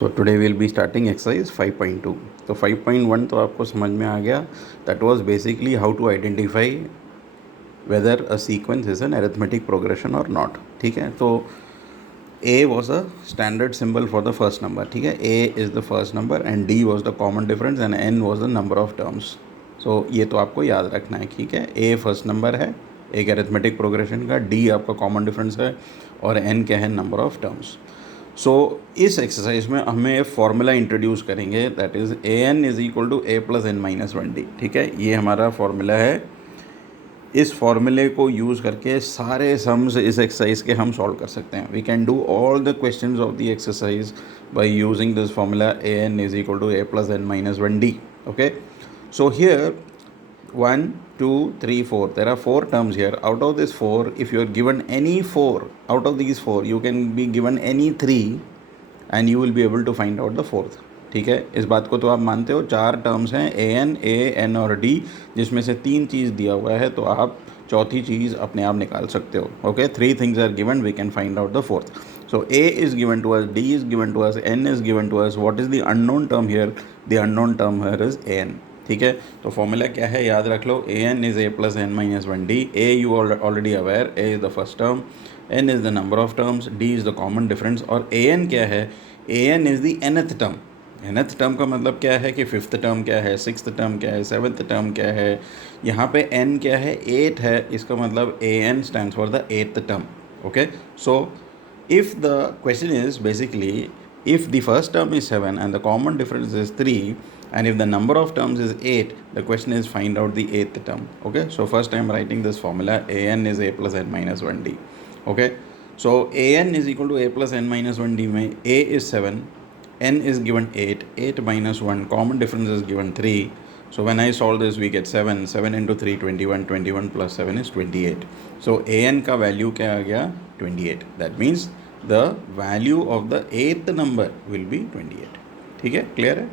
तो today will be starting exercise 5.2। तो 5.1 तो आपको समझ में आ गया। That was basically how to identify whether a sequence is an arithmetic progression और नॉट। ठीक है, तो A was a standard symbol for the first number. ठीक है, A is the first number and D was the common difference and N was the number of terms. So ये तो आपको याद रखना है। ठीक है, ए फर्स्ट नंबर है एक अरिथमेटिक प्रोग्रेशन का, डी आपका कॉमन डिफरेंस है और एन क्या है, नंबर ऑफ टर्म्स। सो इस एक्सरसाइज में हमें फॉर्मूला इंट्रोड्यूस करेंगे, that is A N is equal to a plus N minus one d. ठीक है, ये हमारा फॉर्मूला है। इस फॉर्मूले को यूज़ करके सारे सम्स इस एक्सरसाइज के हम सॉल्व कर सकते हैं। We can do all the questions of the exercise by using this formula a N is equal to a plus N minus one d. Okay, so here 1 2 3 4, there are four terms here. Out of this four, if you are given any four out of these four, you can be given any three and you will be able to find out the fourth. ठीक है, इस बात को तो आप मानते हो। चार टर्म्स हैं ए एन और डी, जिसमें से तीन चीज़ दिया हुआ है तो आप चौथी चीज़ अपने आप निकाल सकते हो। Okay, three things are given, we can find out the fourth. So A is given to us, D is given to us, N is given to us. What is the unknown term here? The unknown term here is A N. ठीक है, तो formula क्या है, याद रख लो। A N is A plus N minus one D. Are you already aware, A is the first term, N is the number of terms, D is the common difference और A N क्या है, A N is the nth term. nth term का मतलब क्या है कि fifth term क्या है, सिक्स्थ टर्म क्या है, सेवन्थ टर्म क्या है। यहाँ पे n क्या है, 8 है, इसका मतलब A N stands for the 8th term. Okay, so if the question is basically, if the first term is 7 and the common difference is 3 and if the number of terms is 8, the question is find out the 8th term. Okay, so first I am writing this formula, an is a plus n minus 1d. Okay, so an is equal to a plus n minus 1d mein a is 7, n is given 8, 8 minus 1, common difference is given 3. So when I solve this, we get 7, 7 into 3, 21, 21 plus 7 is 28. So an का value क्या आ गया, 28. That means the value of the 8th number will be 28. ठीक है, clear है?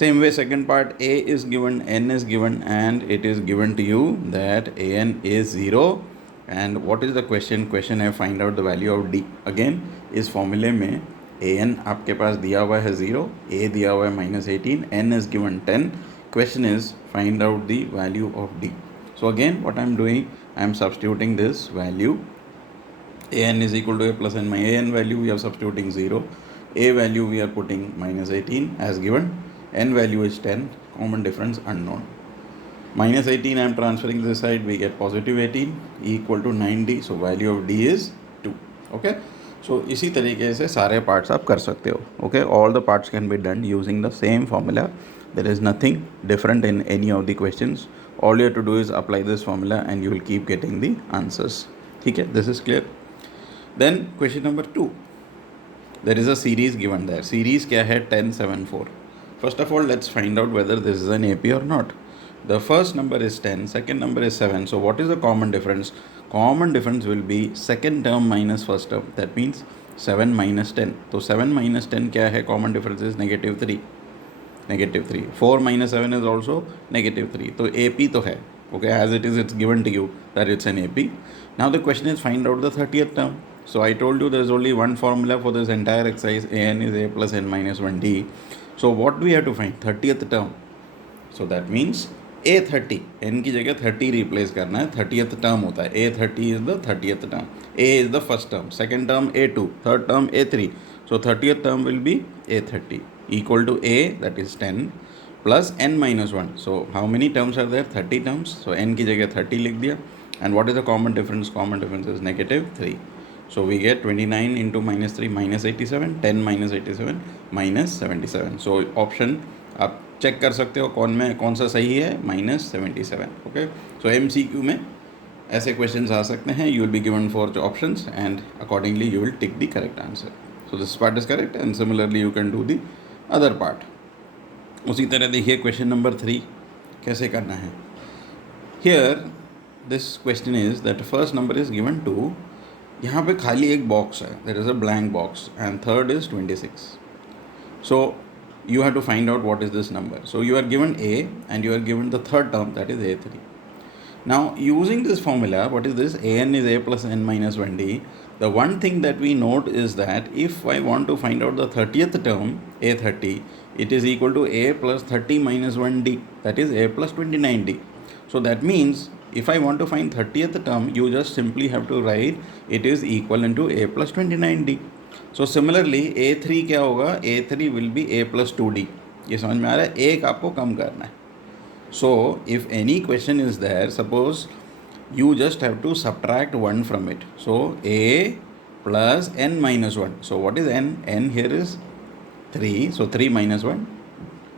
Same way, second part, a is given, n is given and it is given to you that an is 0. And what is the question? Question है find out the value of d. Again, इस फॉर्मूले में A N आपके पास दिया हुआ है 0, ए दिया हुआ है -18, n is given 10. Question is find out the value of d. So again what I am doing, I am substituting this value. an is equal to a plus n. My an value we are substituting 0, a value we are putting -18 as given, n value is 10, common difference unknown. -18 I am transferring this side, we get positive 18 equal to 9d. So value of d is 2. Okay, so इसी तरीके से सारे parts आप कर सकते हो। Okay, all the parts can be done using the same formula. There is nothing different in any of the questions. All you have to do is apply this formula and you will keep getting the answers. ठीक है, this is clear. Then question number 2. There is a series given there. Series क्या है, 10 7 4. First of all, let's find out whether this is an AP or not. The first number is 10, second number is 7. So what is the common difference? Common difference will be second term minus first term. That means 7 minus 10. तो 7 minus 10 क्या है, common difference is -3. -3. 4 minus 7 is also -3. तो AP तो है. Okay, as it is, it's given to you that it's an AP. Now the question is find out the 30th term. So I told you there's only one formula for this entire exercise. an is a plus n minus 1d. So what do we have to find? 30th term. So that means a30, n की जगह 30 replace करना है, 30th term होता है, a30 is the 30th term, a is the first term, second term a2, third term a3. So 30th term will be a30 equal to a, that is 10 plus n minus 1. So how many terms are there? 30 terms. So n की जगह 30 लिख दिया. And what is the common difference? Common difference is -3. So we get 29 into -3 -87, 10 -87 -77. So option आप check कर सकते हो कौन सा सही है, -77. ओके, सो MCQ में ऐसे क्वेश्चंस आ सकते हैं. You will be given 4 options and accordingly you will tick the correct answer. So this part is correct and similarly you can do the other part. उसी तरह देखिए क्वेश्चन नंबर 3 कैसे करना है. Here this question is that first number is given 2. यहाँ पे खाली एक बॉक्स है, there is a blank box and third is 26. So you have to find out what is this number. So you are given a and you are given the third term, that is a3. Now, using this formula, what is this? An is a plus n minus 1d. The one thing that we note is that if I want to find out the 30th term, a30, it is equal to a plus 30 minus 1d, that is a plus 29d. So that means if I want to find 30th term, you just simply have to write it is equivalent to a plus 29d. So similarly, a3 क्या होगा? a3 will be a plus 2d. ये समझ में आ रहा है? एक आपको कम करना है. So if any question is there, suppose you just have to subtract 1 from it. So a plus n minus 1. So what is n? N here is 3. So 3 minus 1,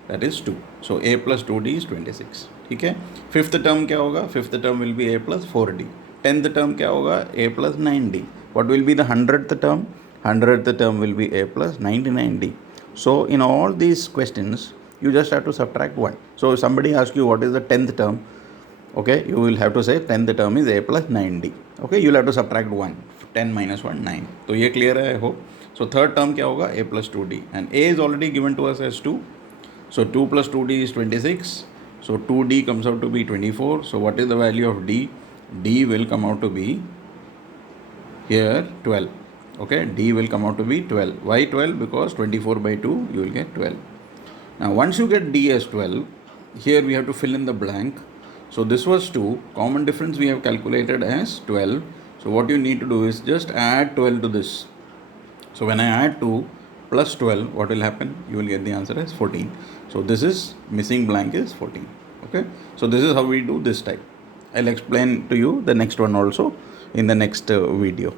that is 2. So a plus 2d is 26. ठीक है. Fifth term क्या होगा? Fifth term will be a plus 4d. 10th term क्या होगा? A plus 9d. What will be the 100th term? 100th term will be a plus 99d. So in all these questions, you just have to subtract 1. So if somebody asks you what is the 10th term, okay, you will have to say 10th term is a plus 9d. Okay, you will have to subtract 1. 10 minus 1, 9. तो ये clear है, I hope. So third term क्या होगा? A plus 2d. And a is already given to us as 2. So 2 plus 2d is 26. So 2d comes out to be 24. So what is the value of d? D will come out to be here 12. Okay, d will come out to be 12. Why 12? Because 24 by 2, you will get 12. Now once you get d as 12, here we have to fill in the blank. So this was 2, common difference we have calculated as 12. So what you need to do is just add 12 to this. So when I add 2 plus 12, what will happen? You will get the answer as 14. So this is missing blank is 14. Okay, so this is how we do this type. I'll explain to you the next one also in the next video.